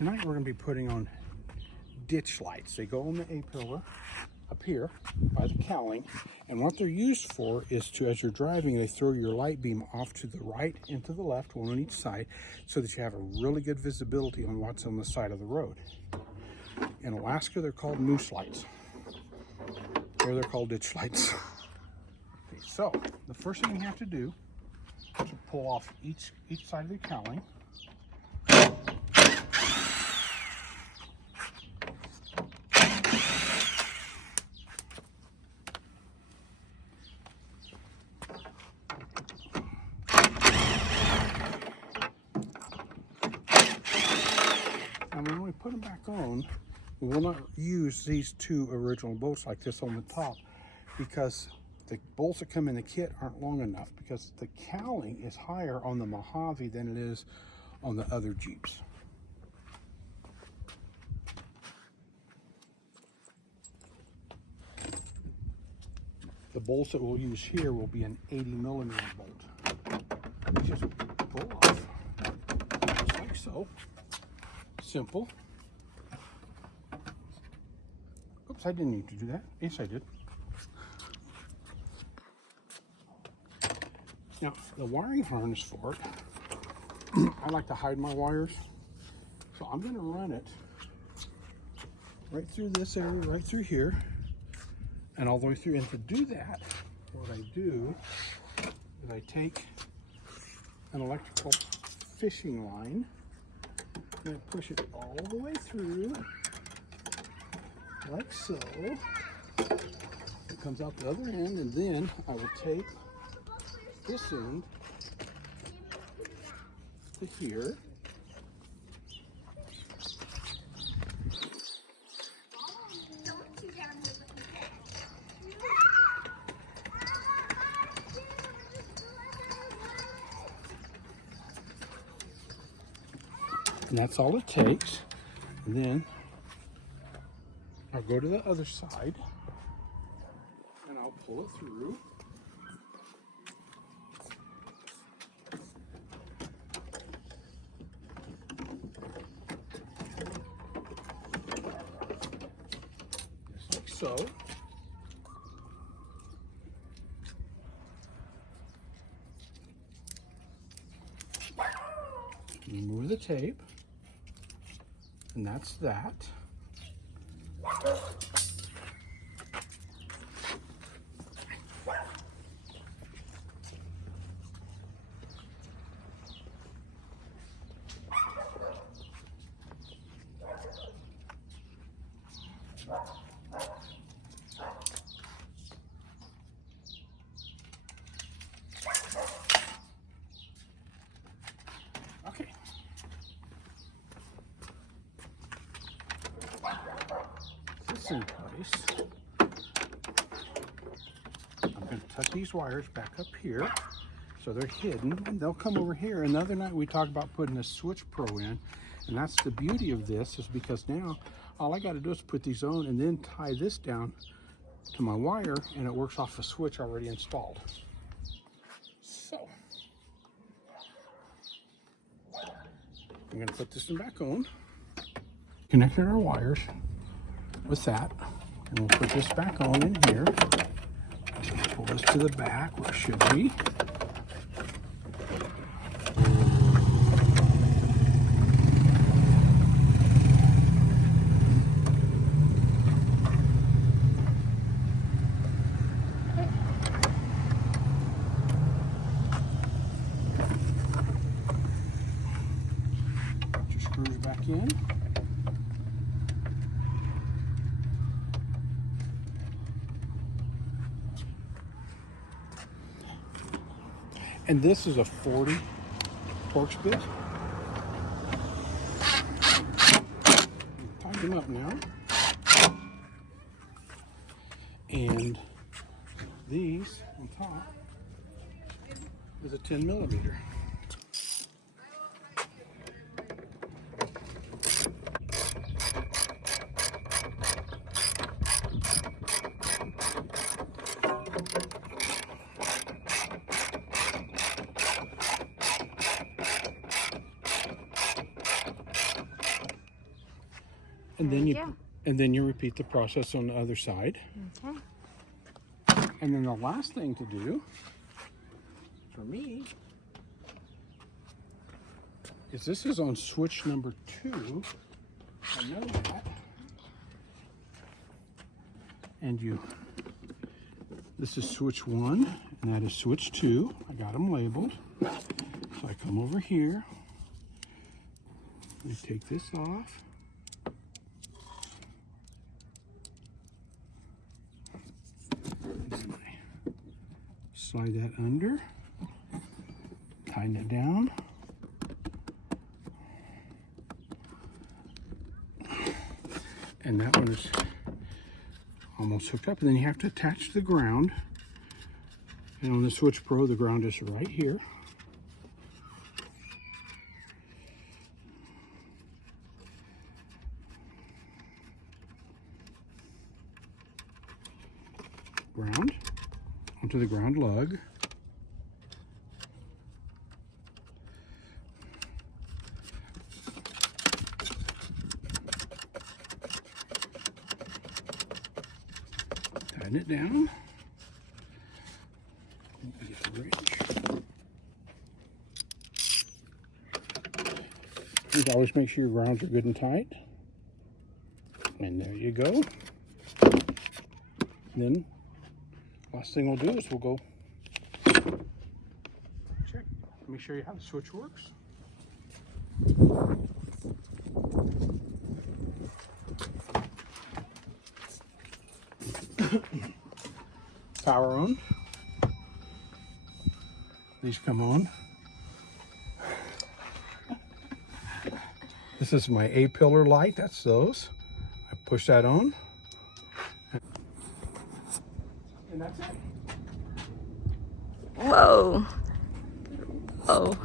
Tonight we're going to be putting on ditch lights. They go on the A-pillar up here by the cowling, and what they're used for is to, as you're driving, they throw your light beam off to the right and to the left, one on each side, so that you have a really good visibility on what's on the side of the road. In Alaska, they're called moose lights. Here they're called ditch lights. Okay, so the first thing you have to do is to pull off each side of the cowling. And when we put them back on, we will not use these two original bolts like this on the top, because the bolts that come in the kit aren't long enough, because the cowling is higher on the Mojave than it is on the other Jeeps. The bolts that we'll use here will be an 80mm bolt. You just pull off, just like so. Simple. Oops, I didn't need to do that. Yes, I did. Now, the wiring harness for it, I like to hide my wires, so I'm going to run it right through this area, right through here, and all the way through. And to do that, what I do is I take an electrical fishing line and I push it all the way through, like so. It comes out the other end, and then I will take this end to here. And that's all it takes. And then I'll go to the other side and I'll pull it through. Just like so. Remove the tape. And that's that. Okay. This in place. I'm going to tuck these wires back up here so they're hidden, and they'll come over here. And the other night we talked about putting a Switch Pro in, and that's the beauty of this, is because now all I got to do is put these on and then tie this down to my wire, and it works off a switch already installed. So I'm going to put this one back on, connecting our wires with that, and we'll put this back on in here. Pull this to the back where it should be. Put your screws back in. And this is a 40 Torx bit. Tighten them up now. And these on top is a 10mm. And then you repeat the process on the other side. Okay. And then the last thing to do for me is this is on switch number 2. I know that. And this is switch 1, and that is switch 2. I got them labeled. So I come over here. I take this off. Slide that under, tighten it down, and that one is almost hooked up. And then you have to attach the ground, and on the Switch Pro the ground is right here. Ground onto the ground lug. Tighten it down. Get the wrench. Please always make sure your grounds are good and tight. And there you go. Then last thing we'll do is we'll go check. Let me show you how the switch works. Power on. These come on. This is my A-pillar light. That's those. I push that on. And that's it. Whoa. Whoa.